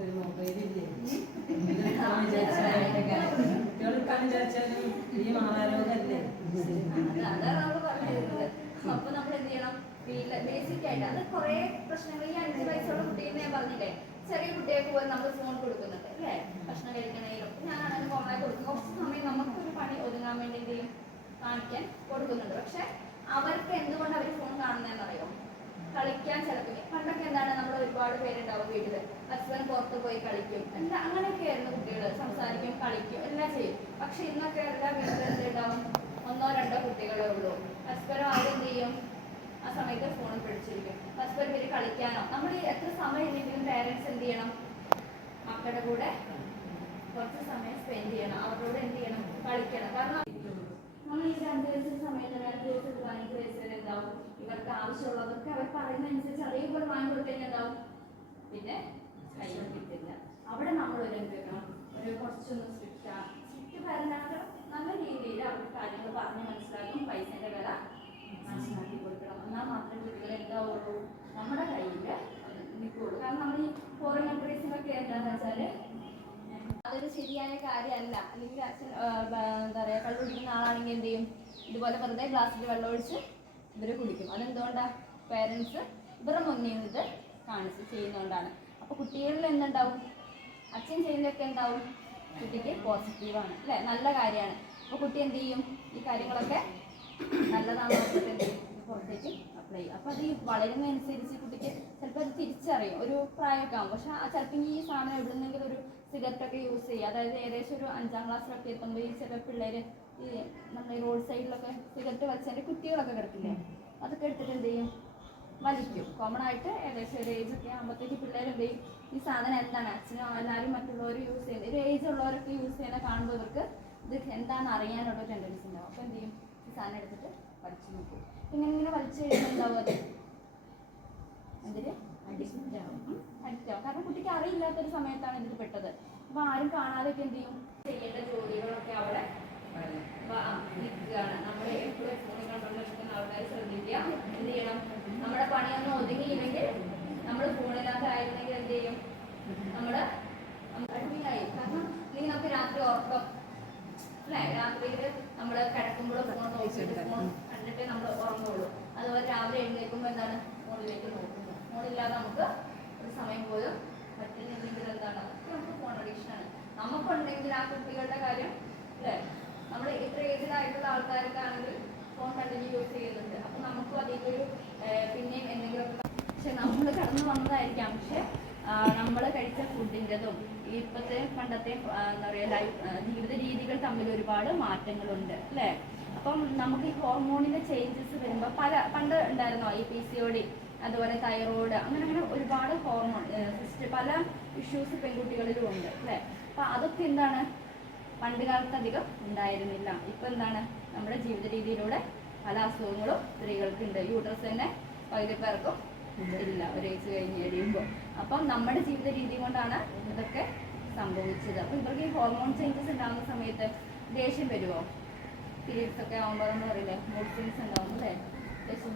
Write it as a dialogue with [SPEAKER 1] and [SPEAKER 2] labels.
[SPEAKER 1] ഒരു മൊബൈലില്ലേ കുട്ടികളെടുക്കാൻ വിചാരിച്ചാലും ഈ മാറാരോഗല്ലേ
[SPEAKER 2] അപ്പൊ നമ്മൾ എന്ത് ചെയ്യണം ബേസിക് ആയിട്ട് അത് കുറെ പ്രശ്നങ്ങൾ. ഈ അഞ്ച് വയസ്സുള്ള കുട്ടീനെ ഞാൻ പറഞ്ഞില്ലേ ചെറിയ കുട്ടികൾക്ക് പോലും നമ്മൾ ഫോൺ കൊടുക്കുന്നുണ്ട് അല്ലേ? ഭക്ഷണം കഴിക്കണേലും. ഞാനാണെങ്കിൽ ഫോണായി കൊടുക്കുന്നത് കുറച്ച് സമയം നമുക്കൊരു പണി ഒതുങ്ങാൻ വേണ്ടി എന്ത് ചെയ്യും കാണിക്കാൻ കൊടുക്കുന്നുണ്ട്. പക്ഷെ അവർക്ക് എന്തുകൊണ്ട് അവർ ഫോൺ കാണുന്നതെന്ന് അറിയോ കളിക്കാൻ ചിലപ്പോൾ പണ്ടൊക്കെ എന്താണ് നമ്മൾ ഒരുപാട് പേരുണ്ടാവും വീട്ടിൽ. ഹസ്ബൻഡ് പുറത്ത് പോയി കളിക്കും. എന്താ അങ്ങനെയൊക്കെ ആയിരുന്നു കുട്ടികൾ സംസാരിക്കും കളിക്കും എല്ലാം ചെയ്യും. പക്ഷെ ഇന്നൊക്കെ എല്ലാ വീട്ടിലും എന്തുണ്ടാവും? ഒന്നോ രണ്ടോ കുട്ടികളേ ഉള്ളൂ. ഹസ്ബൻഡ് ആരെന്ത് ചെയ്യും? ആ സമയത്ത് ഫോണിൽ പിടിച്ചിരിക്കും. ഹസ്ബൻഡ് പേര് കളിക്കാനോ? നമ്മൾ എത്ര സമയം ഇല്ലെങ്കിലും പേരൻസ് എന്ത് ചെയ്യണം? മക്കളുടെ കൂടെ കുറച്ച് സമയം സ്പെൻഡ് ചെയ്യണം. അവരോട് എന്ത് ചെയ്യണം? കളിക്കണം. കാരണം നമ്മൾ ഈ രണ്ട് വയസ്സിന് സമയത്ത് രണ്ട് വയസ്സ് വയസ്സ് എന്താവും ഇവർക്ക് ആവശ്യമുള്ളതൊക്കെ അവർ പറയുന്ന അനുസരിച്ച് അതേപോലെ വാങ്ങി കൊടുത്തുകഴിഞ്ഞാൽ പിന്നെ കയ്യിൽ കിട്ടില്ല. അവിടെ നമ്മൾ ഒരു എന്ത് ഒരു കുറച്ചൊന്ന് സ്ട്രിക്റ്റ് സ്ട്രിക്റ്റ് പറഞ്ഞാൽ നല്ല രീതിയിൽ അവർക്ക് കാര്യങ്ങൾ പറഞ്ഞ് മനസ്സിലാക്കും. പൈസന്റെ വില മനസ്സിലാക്കി കൊടുക്കണം. എന്നാൽ മാത്രമേ കുട്ടികൾ എന്താവുള്ളൂ? നമ്മുടെ കയ്യിൽ നിൽക്കുള്ളൂ കാരണം നമ്മൾ ഈ ഫോറിൻ കൺട്രീസിലൊക്കെ എന്താണെന്ന് വെച്ചാൽ അതൊരു ശരിയായ കാര്യമല്ല. അല്ലെങ്കിൽ അച്ഛൻ എന്താ പറയുക കള്ളു കുടിക്കുന്ന ആളാണെങ്കിൽ എന്ത് ചെയ്യും? ഇതുപോലെ വെറുതെ ഗ്ലാസ്സിൽ വെള്ളം ഒഴിച്ച് ഇവർ കുടിക്കും അതെന്തുകൊണ്ടാ? പേരൻസ് ഇവരുടെ മുന്നിൽ ഇത് കാണിച്ച് ചെയ്യുന്നതുകൊണ്ടാണ് അപ്പോൾ കുട്ടികളിൽ എന്തുണ്ടാവും? അച്ഛൻ ചെയ്യുന്നതൊക്കെ എന്താവും? കുട്ടിക്ക് പോസിറ്റീവാണ് അല്ലേ? നല്ല കാര്യമാണ്. അപ്പോൾ കുട്ടി എന്ത് ചെയ്യും? ഈ കാര്യങ്ങളൊക്കെ നല്ലതാണ് പുറത്തേക്ക് അപ്ലൈ ചെയ്യും. അപ്പോൾ അത് ഈ വളരുന്നതനുസരിച്ച് കുട്ടിക്ക് ചിലപ്പോൾ അത് തിരിച്ചറിയും. ഒരു പ്രായമൊക്കെ ആകും പക്ഷെ ആ ചിലപ്പോൾ ഈ സാധനം എവിടുന്നെങ്കിലും ഒരു സിഗരറ്റ് ഒക്കെ യൂസ് ചെയ്യുക അതായത് ഏകദേശം ഒരു അഞ്ചാം ക്ലാസ്സിലൊക്കെ എത്തുമ്പോൾ ഈ ചില പിള്ളേർ ഈ നമ്മുടെ ഈ റോഡ് സൈഡിലൊക്കെ സിഗരറ്റ് വലിച്ചതിന്റെ കുറ്റികളൊക്കെ കിടക്കില്ലേ? അതൊക്കെ എടുത്തിട്ട് എന്ത് ചെയ്യും? വലിക്കും. കോമൺ ആയിട്ട് ഏകദേശം ഒരു ഏജ് ഒക്കെ ആകുമ്പോഴത്തേക്ക് പിള്ളേർ എന്ത് ചെയ്യും? ഈ സാധനം എന്താണ്? അച്ഛനും എല്ലാവരും മറ്റുള്ളവർ യൂസ് ചെയ്യുന്നത് ഒരു ഏജ് ഉള്ളവരൊക്കെ യൂസ് ചെയ്യുന്ന കാണുമ്പോൾ ഇവർക്ക് ഇത് എന്താണെന്ന് അറിയാനുള്ള ടെൻഡൻസി ഉണ്ടാവും. അപ്പോൾ എന്ത് ചെയ്യും? ഈ സാധനം എടുത്തിട്ട് വലിച്ചു നോക്കും. ഇങ്ങനെ ഇങ്ങനെ വലിച്ചു കഴിയുമ്പോൾ എന്താവും അത്? എന്തിന്? അഡിക്റ്റ് ആവും. അഡിക്റ്റ് ആവും. കാരണം കുട്ടിക്ക് അറിയില്ലാത്തൊരു സമയത്താണ് ഇതിൽ പെട്ടത്. അപ്പോൾ ആരും കാണാതെയൊക്കെ എന്ത് ചെയ്യും? ചെയ്യേണ്ട ജോലികളൊക്കെ അവിടെ നമുക്ക് സമയം പോലും അതൊക്കെ നമുക്ക് ഫോൺ അഡിക്ഷനാണ് നമുക്കുണ്ടെങ്കിൽ ആ കുട്ടികളുടെ കാര്യം അല്ലേ നമ്മൾ ഇത്ര ഏജിലായിട്ടുള്ള ആൾക്കാരൊക്കെ ആണെങ്കിൽ ഫോൺ കണ്ടിന്യൂ യൂസ് ചെയ്യുന്നുണ്ട് അപ്പൊ നമുക്കും അതിന്റെ ഒരു പിന്നെയും എന്തെങ്കിലുമൊക്കെ പക്ഷെ കടന്നു വന്നതായിരിക്കാം. പക്ഷെ നമ്മൾ കഴിച്ച ഫുഡിന്റെതും ഇപ്പോഴത്തെ പണ്ടത്തെ എന്താ പറയുക ലൈഫ് ജീവിത രീതികൾ തമ്മിൽ ഒരുപാട് മാറ്റങ്ങളുണ്ട് അല്ലേ? അപ്പം നമുക്ക് ഈ ഹോർമോണിന്റെ ചേഞ്ചസ് വരുമ്പോൾ പല പണ്ട് ഉണ്ടായിരുന്നോ ഈ പി സി ഒ ഡി അതുപോലെ തൈറോയിഡ് അങ്ങനെ അങ്ങനെ ഒരുപാട് ഹോർമോൺ സിസ്റ്റം പല ഇഷ്യൂസ് പെൺകുട്ടികളിലും ഉണ്ട് അല്ലേ? അപ്പം അതൊക്കെ എന്താണ്? പണ്ട് കാലത്ത് അധികം ഉണ്ടായിരുന്നില്ല. ഇപ്പൊ എന്താണ്? നമ്മുടെ ജീവിത രീതിയിലൂടെ പല അസുഖങ്ങളും സ്ത്രീകൾക്ക് ഉണ്ട് യൂട്രസ് തന്നെ പകുതി പേർക്കും ഇല്ല ഒരു ഏജ് കഴിഞ്ഞ് കഴിയുമ്പോൾ അപ്പം നമ്മുടെ ജീവിത രീതി കൊണ്ടാണ് ഇതൊക്കെ സംഭവിച്ചത്. അപ്പൊ ഇവർക്ക് ഈ ഹോർമോൺ ചേഞ്ചസ് ഉണ്ടാകുന്ന സമയത്ത് ദേഷ്യം വരുമോ പീരീഡ്സ് ഒക്കെ ആകുമ്പോൾ നമ്മൾ പറയില്ലേ? മൂഡ് സ്വിങ്സ് അല്ലേ? ദേഷ്യം